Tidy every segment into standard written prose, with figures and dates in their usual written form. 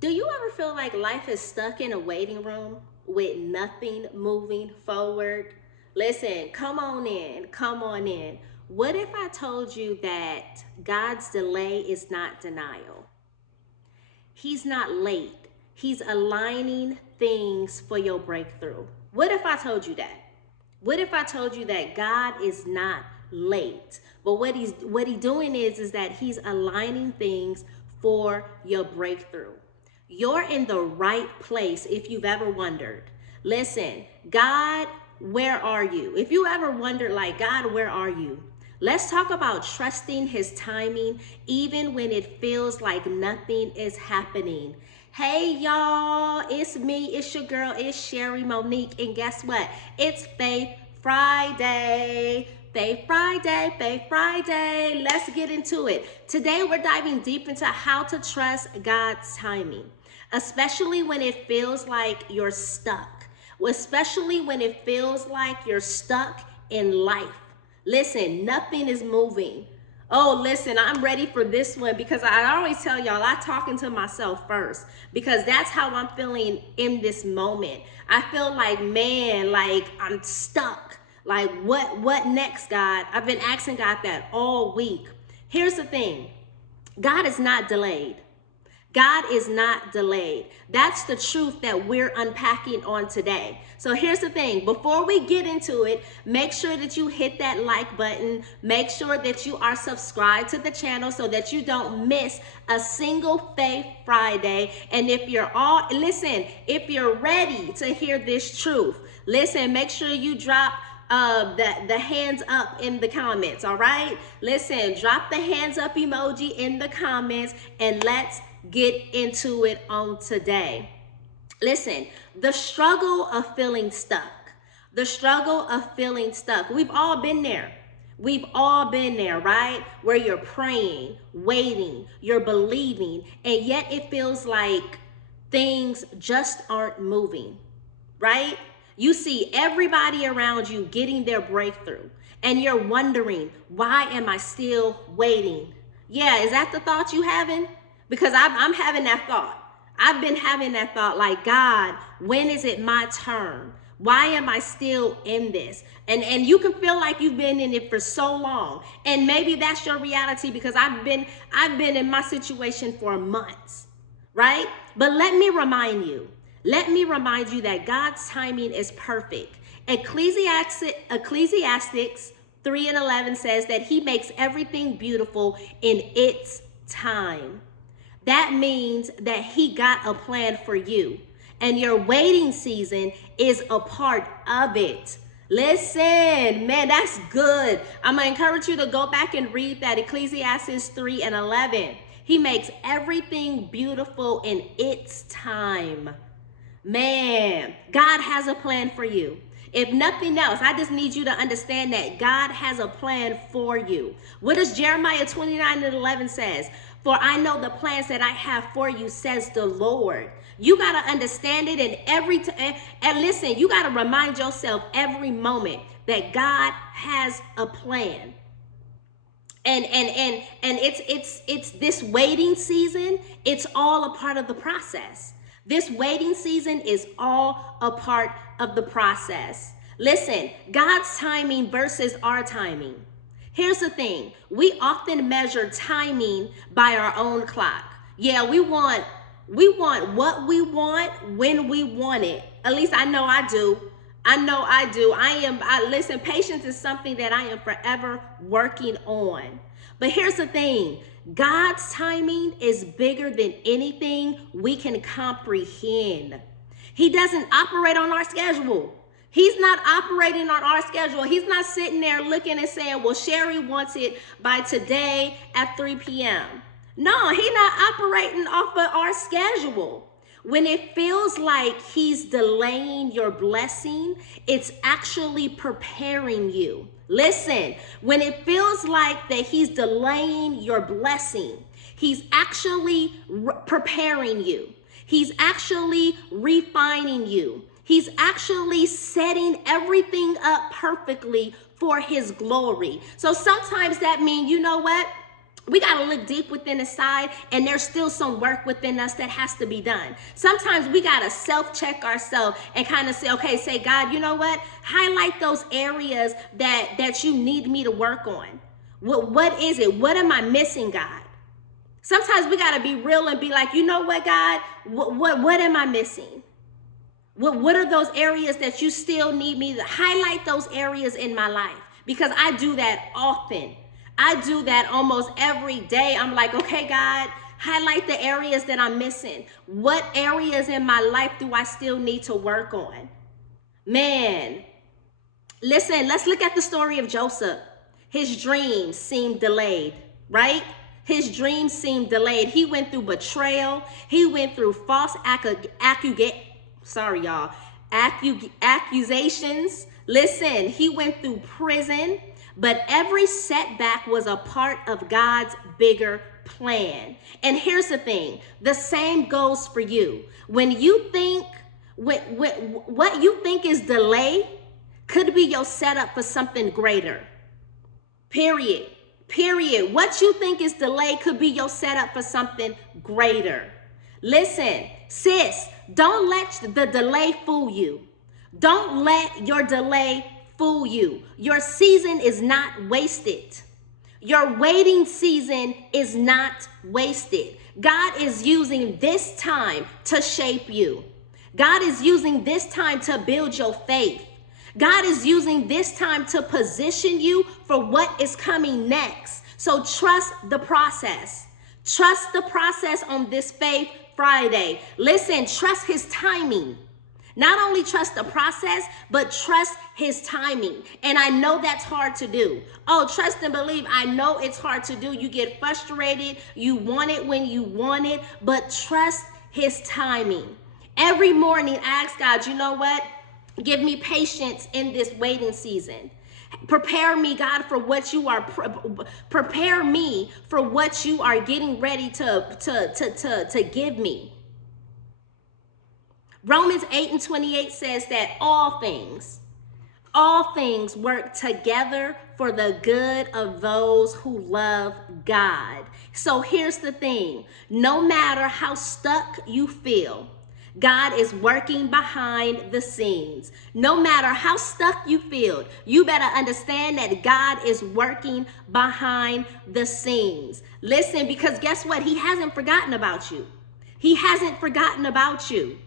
Do you ever feel like life is stuck in a waiting room with nothing moving forward? Listen, come on in, come on in. What if I told you that God's delay is not denial? He's not late. He's aligning things for your breakthrough. What if I told you that? What if I told you that God is not late? But what he's doing is that he's aligning things for your breakthrough. You're in the right place if you've ever wondered. Listen, God, where are you? If you ever wondered, like, God, where are you? Let's talk about trusting his timing even when it feels like nothing is happening. Hey y'all, it's me, it's your girl, it's Sherri Monique, and guess what? It's Faith Friday. Faith Friday, Faith Friday. Let's get into it. Today we're diving deep into how to trust God's timing, especially when it feels like you're stuck, especially when it feels like you're stuck in life. Listen, nothing is moving. Oh, listen, I'm ready for this one because I always tell y'all, I talking to myself first because that's how I'm feeling in this moment. I feel like, man, like I'm stuck. Like what next, God? I've been asking God that all week. Here's the thing. God is not delayed. God is not delayed. That's the truth that we're unpacking on today. So here's the thing. Before we get into it, make sure that you hit that like button. Make sure that you are subscribed to the channel so that you don't miss a single Faith Friday. And if you're ready to hear this truth, listen, make sure you drop the hands up in the comments. All right, listen, drop the hands up emoji in the comments and let's get into it on today. Listen, the struggle of feeling stuck, we've all been there. We've all been there, right? Where you're praying, waiting, you're believing, and yet it feels like things just aren't moving, right? You see everybody around you getting their breakthrough, and you're wondering, why am I still waiting? Yeah, is that the thought you having? Because I'm having that thought. I've been having that thought, like, God, when is it my turn? Why am I still in this? And you can feel like you've been in it for so long. And maybe that's your reality because I've been in my situation for months, right? But let me remind you that God's timing is perfect. Ecclesiastes 3:11 says that he makes everything beautiful in its time. That means that he got a plan for you, and your waiting season is a part of it. Listen, man, that's good. I'm going to encourage you to go back and read that, Ecclesiastes 3:11. He makes everything beautiful in its time. Man, God has a plan for you. If nothing else, I just need you to understand that God has a plan for you. What does Jeremiah 29:11 says? For I know the plans that I have for you, says the Lord. You got to understand it, and listen, you got to remind yourself every moment that God has a plan. And it's this waiting season, it's all a part of the process. This waiting season is all a part of the process. Listen, God's timing versus our timing. Here's the thing. We often measure timing by our own clock. Yeah, we want what we want when we want it. At least I know I do. Listen, patience is something that I am forever working on. But here's the thing. God's timing is bigger than anything we can comprehend. He doesn't operate on our schedule. He's not operating on our schedule. He's not sitting there looking and saying, well, Sherri wants it by today at 3 p.m. No, he's not operating off of our schedule. When it feels like he's delaying your blessing, it's actually preparing you. Listen, when it feels like that he's delaying your blessing, he's actually preparing you. He's actually refining you. He's actually setting everything up perfectly for his glory. So sometimes that means, you know what? We got to look deep within the side, and there's still some work within us that has to be done. Sometimes we got to self-check ourselves and kind of say, okay, say, God, you know what? Highlight those areas that you need me to work on. What is it? What am I missing, God? Sometimes we got to be real and be like, you know what, God? What am I missing? What are those areas that you still need me to highlight those areas in my life? Because I do that often. I do that almost every day. I'm like, okay, God, highlight the areas that I'm missing. What areas in my life do I still need to work on? Man, listen, let's look at the story of Joseph. His dreams seemed delayed, right? His dreams seemed delayed. He went through betrayal. He went through false accusations. Listen, he went through prison. But every setback was a part of God's bigger plan. And here's the thing, the same goes for you. When you think, what you think is delay could be your setup for something greater. Period. What you think is delay could be your setup for something greater. Listen, sis, don't let the delay fool you. Don't let your delay fool you. Your season is not wasted. Your waiting season is not wasted. God is using this time to shape you. God is using this time to build your faith. God is using this time to position you for what is coming next. So trust the process. Trust the process on this Faith Friday. Listen, trust his timing. Not only trust the process, but trust his timing. And I know that's hard to do. Oh, trust and believe. I know it's hard to do. You get frustrated. You want it when you want it, but trust his timing. Every morning, I ask God, you know what? Give me patience in this waiting season. Prepare me, God, for what you are, prepare me for what you are getting ready to give me. Romans 8:28 says that all things work together for the good of those who love God. So here's the thing, no matter how stuck you feel, God is working behind the scenes. No matter how stuck you feel, you better understand that God is working behind the scenes. Listen, because guess what? He hasn't forgotten about you. He hasn't forgotten about you.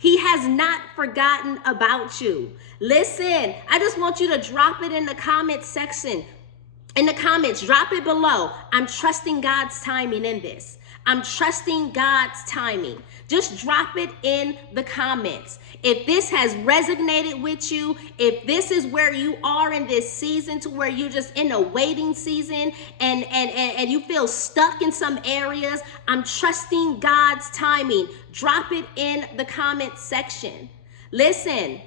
He has not forgotten about you. Listen, I just want you to drop it in the comment section. In the comments, drop it below. I'm trusting God's timing in this. I'm trusting God's timing. Just drop it in the comments. If this has resonated with you, if this is where you are in this season to where you're just in a waiting season and you feel stuck in some areas, I'm trusting God's timing. Drop it in the comment section. Listen.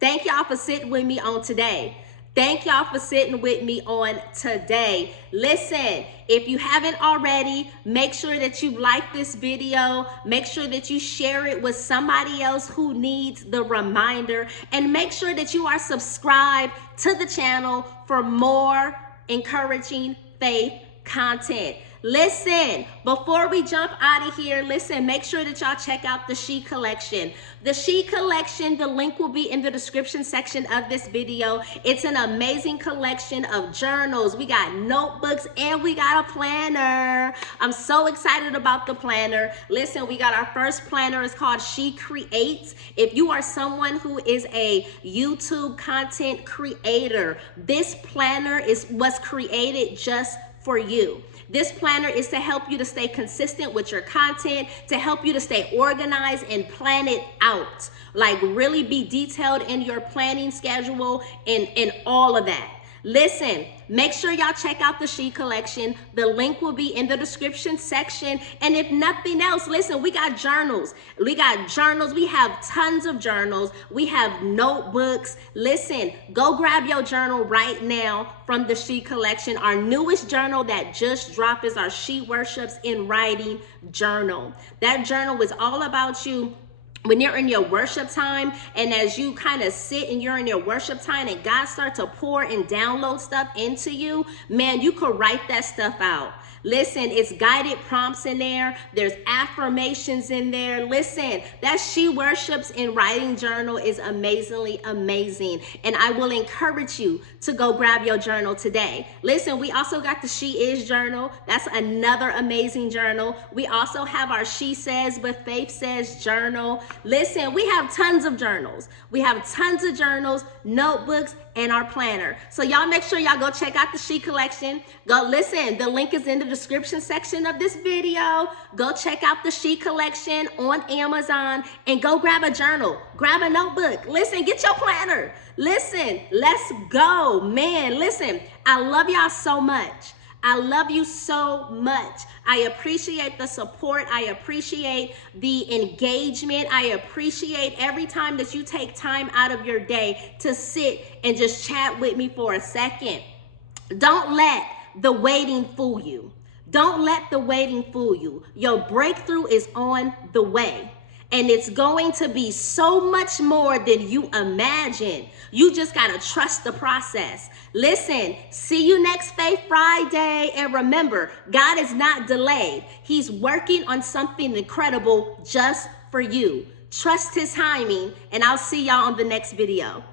Thank y'all for sitting with me on today. Thank y'all for sitting with me on today. Listen, if you haven't already, make sure that you like this video. Make sure that you share it with somebody else who needs the reminder. And make sure that you are subscribed to the channel for more encouraging faith content. Listen, before we jump out of here, listen, make sure that y'all check out the She Collection. The She Collection, the link will be in the description section of this video. It's an amazing collection of journals. We got notebooks and we got a planner. I'm so excited about the planner. Listen, we got our first planner. It's called She Creates. If you are someone who is a YouTube content creator, this planner was created just for you. This planner is to help you to stay consistent with your content, to help you to stay organized and plan it out. Like really be detailed in your planning schedule and all of that. Listen, make sure y'all check out the She Collection. The link will be in the description section. And if nothing else, listen, we got journals. We have tons of journals. We have notebooks. Listen, go grab your journal right now from the She Collection. Our newest journal that just dropped is our She Worships in Writing journal. That journal is all about you when you're in your worship time, and as you kind of sit and you're in your worship time and God starts to pour and download stuff into you, man, you could write that stuff out. Listen, it's guided prompts in there. There's affirmations in there. Listen, that She Worships in Writing Journal is amazingly amazing. And I will encourage you to go grab your journal today. Listen, we also got the She Is Journal. That's another amazing journal. We also have our She Says But Faith Says journal. Listen, we have tons of journals. We have tons of journals, notebooks, and our planner. So y'all make sure y'all go check out the She collection. Go listen, the link is in the description section of this video. Go check out the She collection on Amazon and go grab a journal, grab a notebook. Listen, get your planner. Listen, let's go, man. Listen, I love y'all so much. I love you so much. I appreciate the support. I appreciate the engagement. I appreciate every time that you take time out of your day to sit and just chat with me for a second. Don't let the waiting fool you. Don't let the waiting fool you. Your breakthrough is on the way. And it's going to be so much more than you imagine. You just got to trust the process. Listen, see you next Faith Friday. And remember, God is not delayed. He's working on something incredible just for you. Trust His timing, and I'll see y'all on the next video.